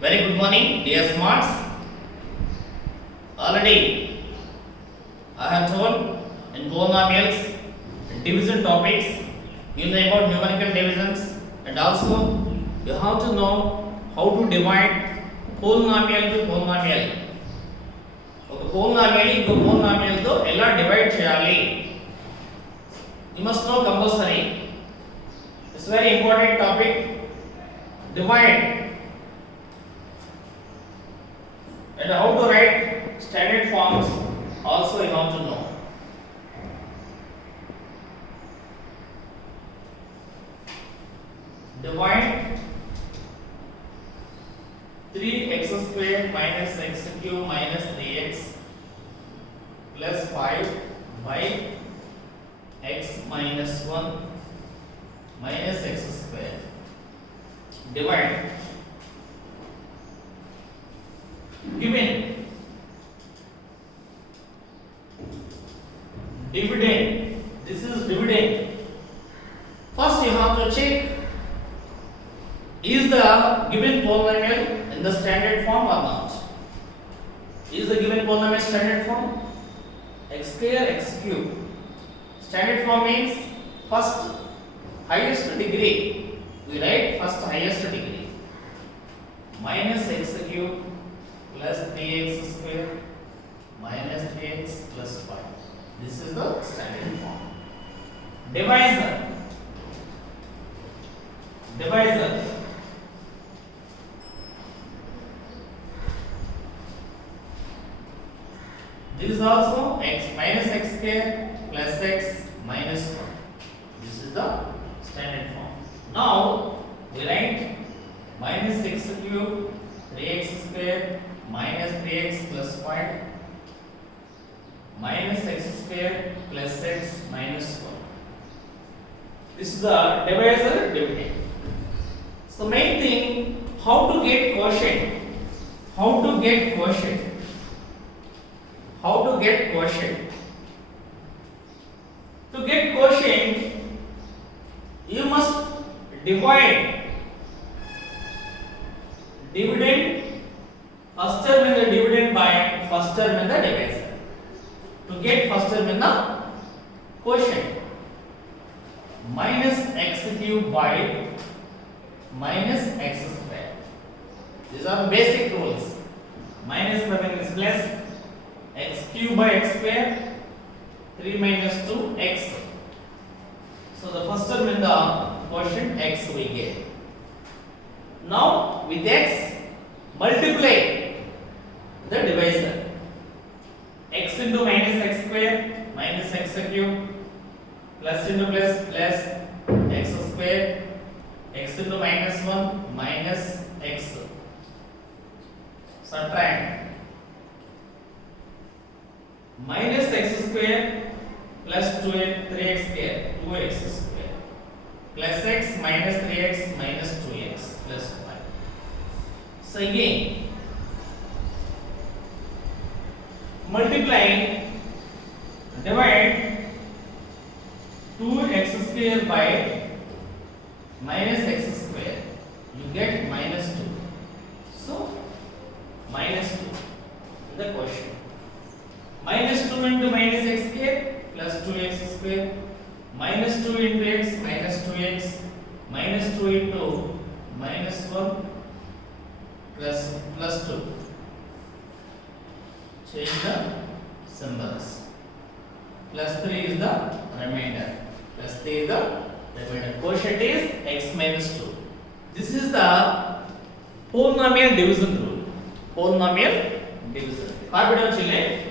Very good morning, dear smarts. Already I have told in polynomials division topics, you know about numerical divisions, and also you have to know how to divide polynomial to polynomial. ఒక polynomial ఇంకో polynomial తో ఎలా divide చేయాలి? You must know compulsory. It's very important topic. Divide and how to write standard forms also you have to know. Divide 3x squared minus x cube minus 3x plus 5 by x minus 1 minus x squared. Divide. Given dividend, this is dividend. First you have to check, is the given polynomial in the standard form or not? Is the given polynomial standard form? X square x cube. Standard form means first highest degree. We write first highest degree. Minus x cube plus 3x square minus 3x plus 5. This is the standard form. Divisor. Divisor. This is also x minus x square plus x minus 1. This is the standard form. Now we write minus x cube 3x square minus 3x plus 5 minus x square plus x minus 1. This is the divisor dividend. So main thing, how to get quotient? How to get quotient? How to get quotient? To get quotient, you must divide dividend first term in the dividend by first term in the divisor. To get first term in the quotient, minus x cube by minus x square. These are basic rules. Minus is plus x cube by x square 3 minus 2 x. So the first term in the quotient x we get. Now with x multiply the divisor. X into minus x square minus x cube plus into plus plus x square x into minus 1 minus x. Subtract minus x square plus 3x square 2x square plus x minus 3x minus 2x plus 5. So again multiply, divide 2x square by minus x square, you get minus 2. So minus 2 in the quotient. Minus 2 into minus x square plus 2x square minus 2 into x minus 2x minus 2 into minus 1 plus 2. Change the symbols. Plus 3 is the remainder. Plus 3 is the remainder. Quotient is x minus 2. This is the polynomial division rule. Polynomial division. Copy down children.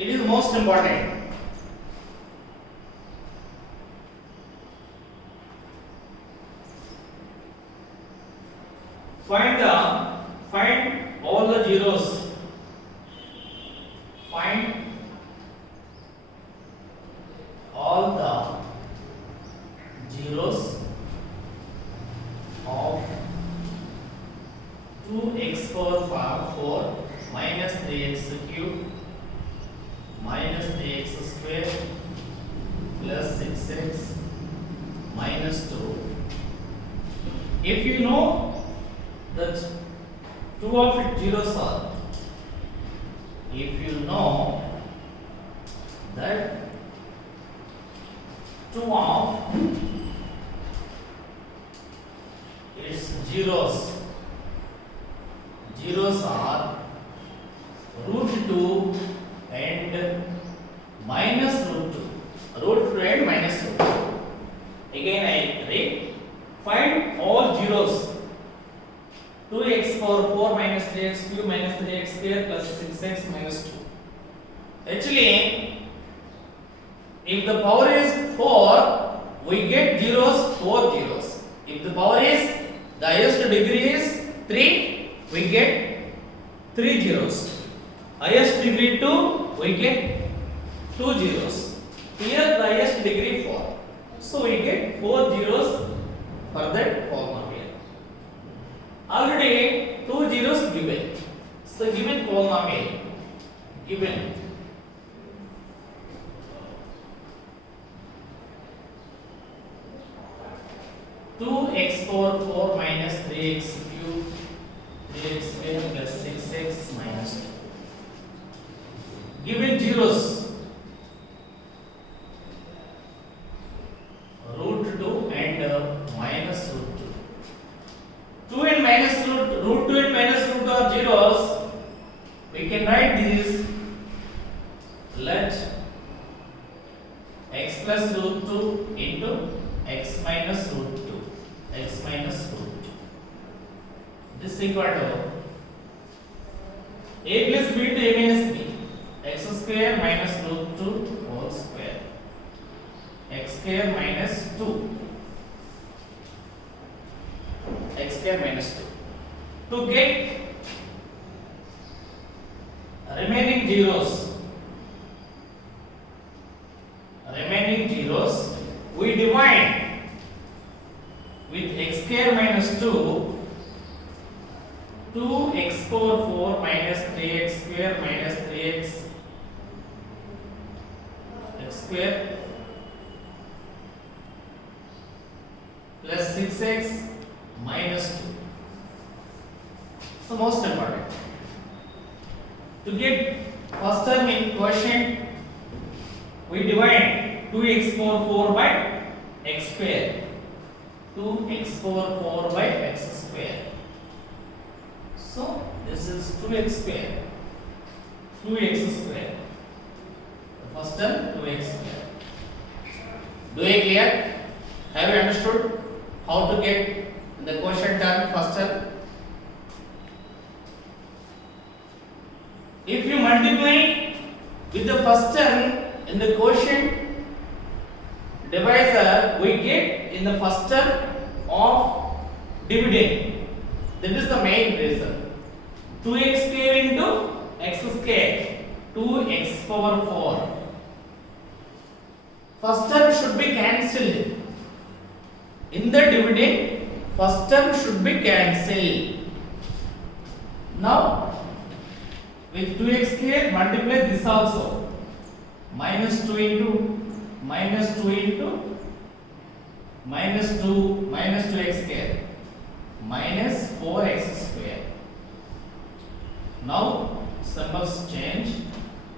It is most important. Find all the zeros. Find all the zeros of 2x power 4 minus 3x cube minus 3x square plus 6x minus 2. If you know that two of its zeros are, if you know that two of its zeros are root 2 and minus root 2. Root 2 and minus root 2. Again I read. Find all zeros. 2x power 4 minus 3x cube minus 3x square plus 6x minus 2. Actually, if the power is 4, we get zeros, 4 zeros. If the power is, the highest degree is 3, we get 3 zeros. Highest degree 2, we get 2 zeros. Here the highest degree 4. So we get 4 zeros for that polynomial. Already 2 zeros given. So given polynomial, given 2x power 4 minus 3x cube 3x square plus 6x minus 2. Given zeros root 2 and minus root 2. 2 and minus root 2 and minus root 2 are zeros. We can write this. Let x plus root 2 into x minus root 2. X minus root 2. This is equal to a plus b to a minus b. X square minus root 2 whole square. X square minus 2. X square minus 2. To get remaining zeros, we divide with x square minus 2, 2x power 4 minus 3x square minus 3x x square plus 6x minus 2. So most important. To get first term in quotient, we divide 2x power 4 by x square. 2x power 4 by x square. So this is 2x square. 2x square. The first term 2x square. Do you clear? Have you understood how to get the quotient term first term? If you multiply with the first term in the quotient divisor, we get in the first term of dividend. That is the main reason. 2x square into x square. 2x power 4. First term should be cancelled. In the dividend, first term should be cancelled. Now, with 2x square, multiply this also. Minus 2 into minus 2 into minus 2 minus 2x square minus 4x square. Now symbols change.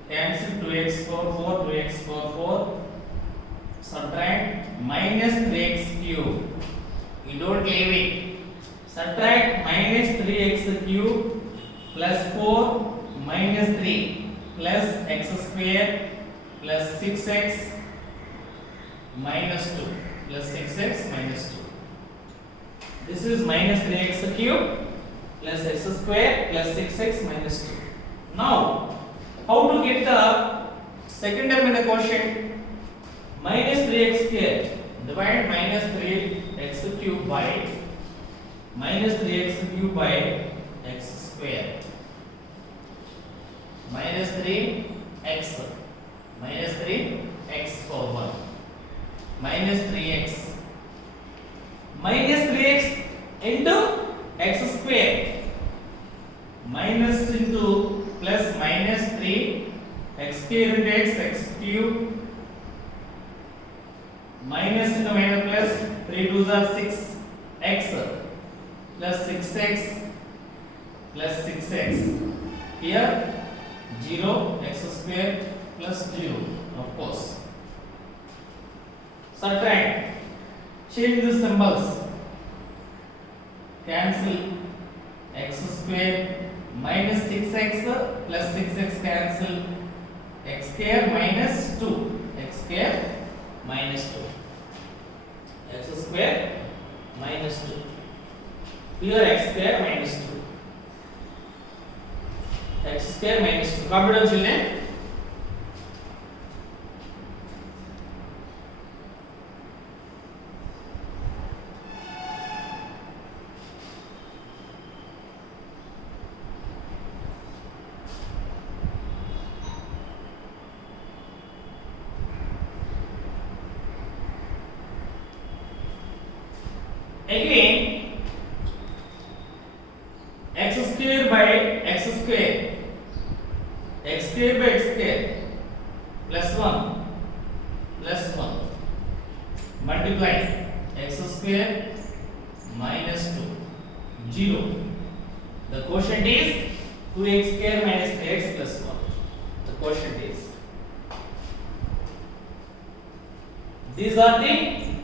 Cancel 2x power 4, 2x power 4. Subtract minus 3x cube. You don't leave it. Subtract minus 3x cube plus 4 minus 3 plus x square plus 6x minus 2 plus 6x minus 2. This is minus 3x cube plus x square plus 6x minus 2. Now, how to get the Second term in the quotient minus 3x square. Divide minus 3x cube by minus 3x cube by x square. Minus 3x power 1 minus 3x into x square minus into plus minus 3 x square into x cube minus into minus plus 3 2s are 6x plus 6x plus 6x. Here 0 x square plus 0, of course. Subtract, change the symbols, cancel x square minus 6x plus 6x cancel, x square minus 2, x square minus 2, x square minus 2, here x square minus 2, x square minus 2. Copy down children. Again, x square by x square, x square by x square plus 1 multiply x square minus 2 0. The quotient is 2x square minus 3x plus 1. The quotient is, these are the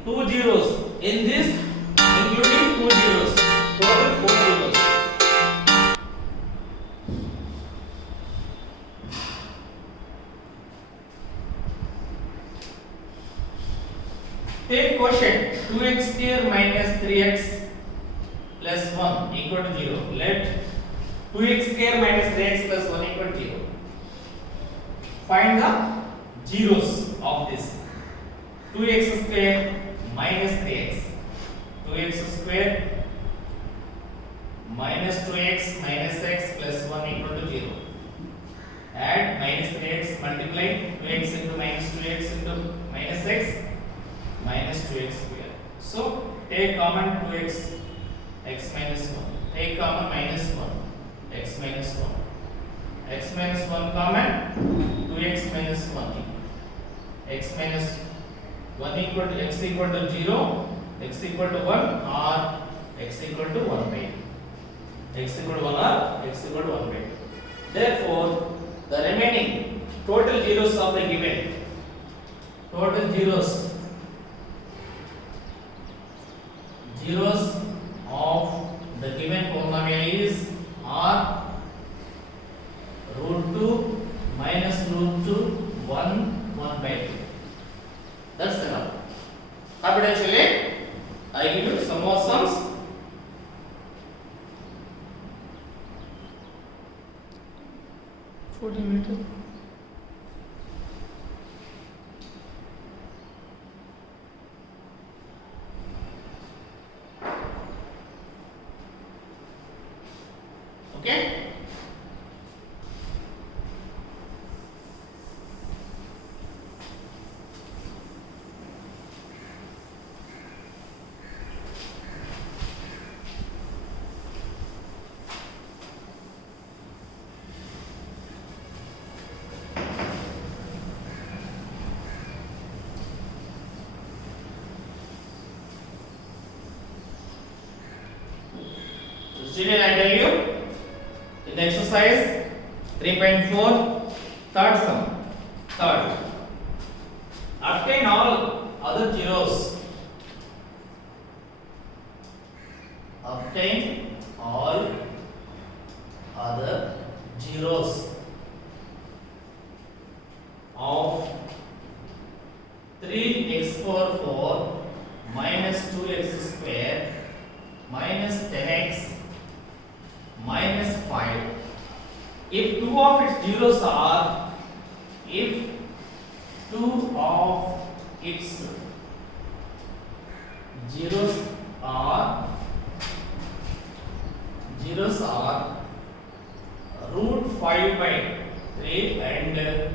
two zeros in this, including 2 zeros, total 4 zeros. Take quotient 2x square minus 3x plus 1 equal to 0. Let 2x square minus 3x plus 1 equal to 0. Find the zeros of this. 2x square minus 3x. 2x square minus 2x minus x plus 1 equal to 0. Add minus 3x, multiply 2x into minus 2x into minus x minus 2x square. So take common 2x, x minus 1. Take common minus 1, x minus 1. X minus 1 common, 2x minus 1. X minus 1 equal to x equal to 0. X equal to 1 or x equal to 1 by 2. X equal to 1 or x equal to 1 by 2. Therefore, the remaining total zeros of the given, total zeros of the given polynomial is r root 2 minus root 2 1 by 2. That's the number. Confidentially, I give you some more sums. Okay? Student, I tell you, in the exercise 3.4, third sum. Third, obtain all other zeros. Obtain all other zeros of 3x power 4 minus 2x square minus 10x minus 5 if two of its zeros are, if two of its zeros are root 5 by 3 and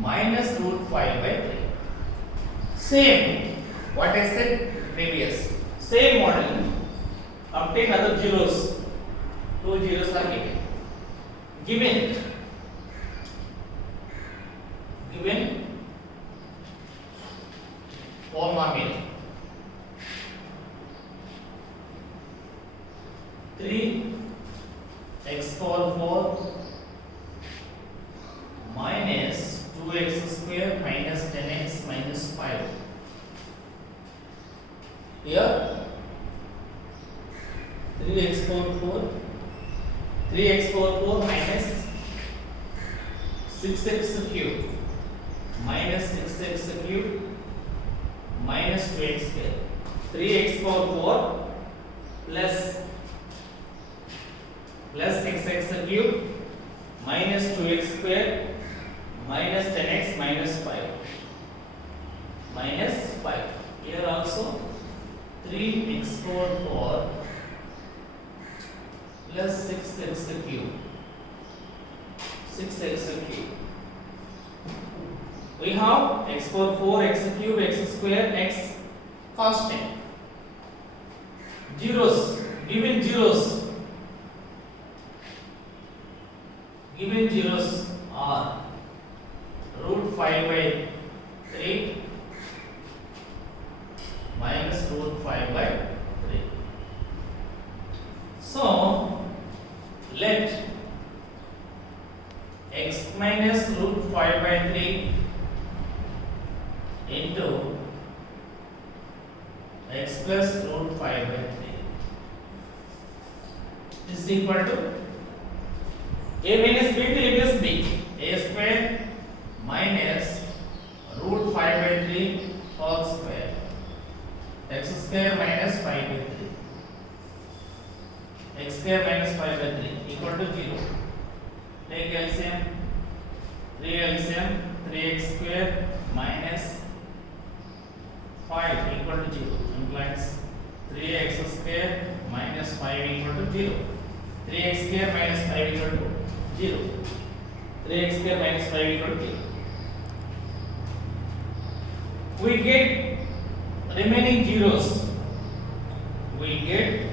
minus root 5 by 3. Same what I said previous. Same model. Obtain other zeros. Two zeros are given. Given polynomial 3x power 4 minus 2x square minus 10x minus 5. Here 3x power 4 minus 6x cube minus 6x cube minus 2x square. 3x power 4 plus 6x cube minus 2x square minus 10x minus 5 minus 5. Here also 3x power 4 plus 6x cube. We have x power 4, x cube, x square, x constant. Zeros, given zeros are root 5 by 3 minus root 5 by 3. So let x minus root 5 by 3 into x plus root 5 by 3 is equal to a minus b to a plus b. A square minus root 5 by 3 whole square. X square minus 5 by 3. X square minus 5 by 3 equal to 0. Take LCM. 3 LCM 3x square minus 5 equal to 0 implies 3x square minus 5 equal to 0. 3x square minus 5 equal to 0. 3x square minus 5 equal to 0. We get remaining zeros. We get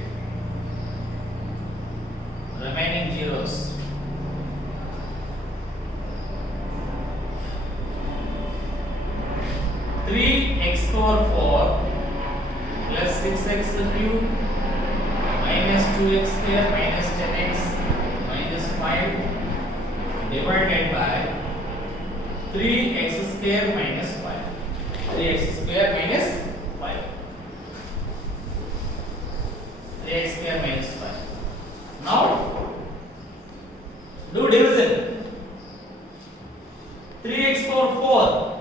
remaining zeros. Three x power 4 plus 6x cube minus 2x square minus 10x minus 5 divided by 3x square minus 5. 3x square minus 5. 3x square minus 5. Now do division. 3x power 4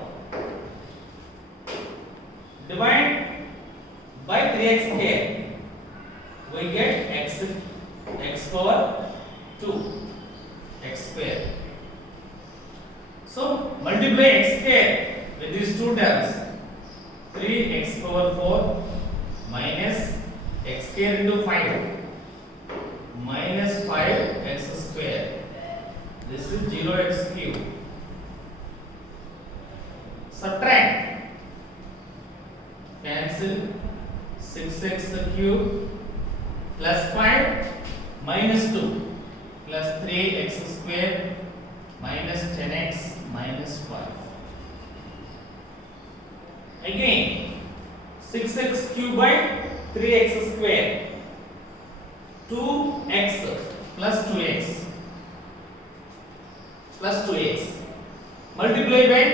divide by 3x square. We get x power 2 x square. So multiply x square with these two terms. 3x power 4 minus x square into 5 minus 5x square. This is 0x cube. Subtract. Cancel 6x cube plus 5 minus 2 plus 3x square minus 10x minus 5. Again 6x cube by 3x square 2x plus 2x plus 2x multiply by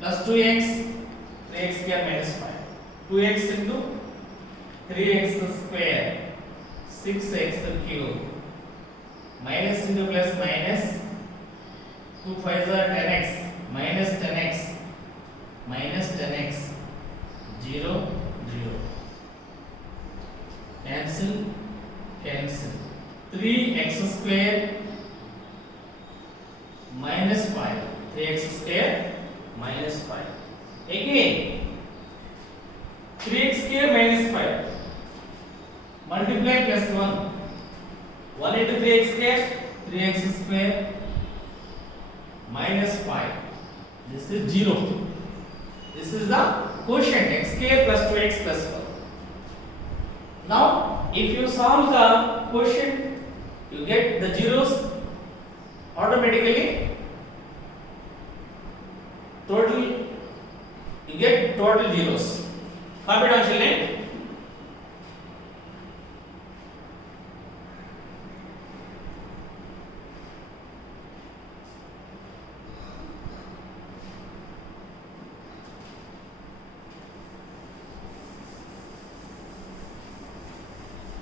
plus 2x 3x square minus 5 2x into 3x square 6x cube minus into plus minus 2 5s are 10x minus 10x minus 10x 0 0 cancel 3x square minus 5 3x square 3x square, 3x square minus 5. This is 0. This is the quotient x square plus 2x plus 1. Now, if you solve the quotient, you get the zeros automatically. Total, you get total zeros. Copy down, children.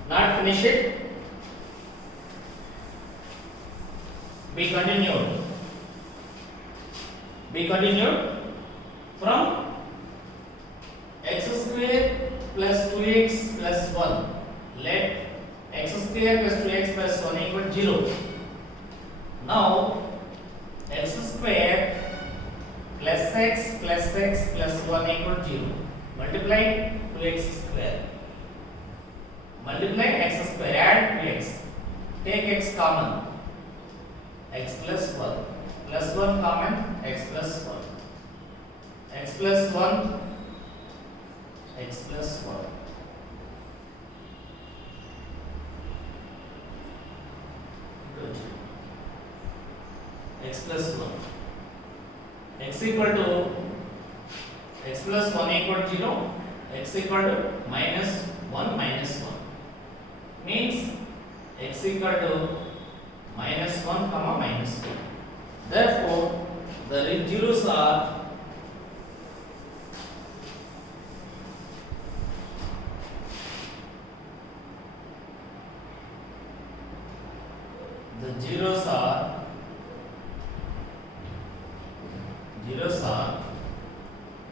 Not finish it. Be continued. Be continued from x square plus 2x plus 1. Let x square plus 2x plus 1 equal 0. Now x square plus x plus 1 equal 0. Multiply 2x square. Multiply x square, add 2x. Take x common. X plus 1. Plus 1 common, x plus 1. X plus 1, x plus 1. Good. X plus 1. X equal to x plus 1 equal to 0. X equal to minus 1 minus 1. Means x equal to minus 1 comma minus 1. Therefore, the zeros are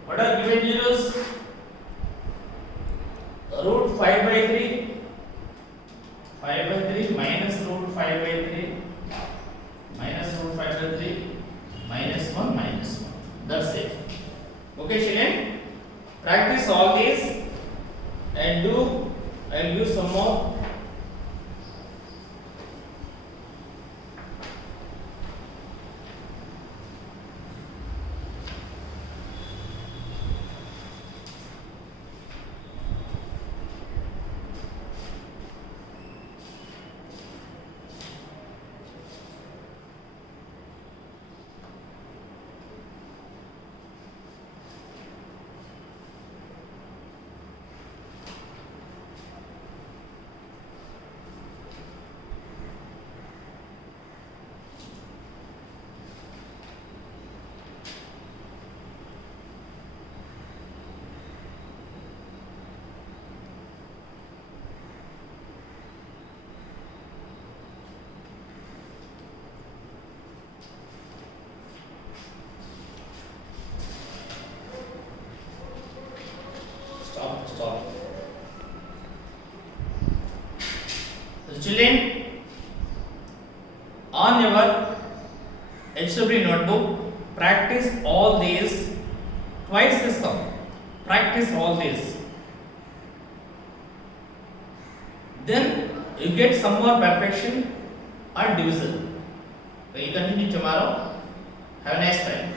what are given zeros? Root 5 by 3, 5 by 3 minus root 5 by 3, minus root 5 by 3, minus 1 minus 1. That's it. Okay, children, practice all these and do. I'll do some more. Stop. So children, on your HW notebook, practice all these twice this sum. Practice all these. Then you get some more perfection or division. We will continue tomorrow. Have a nice time.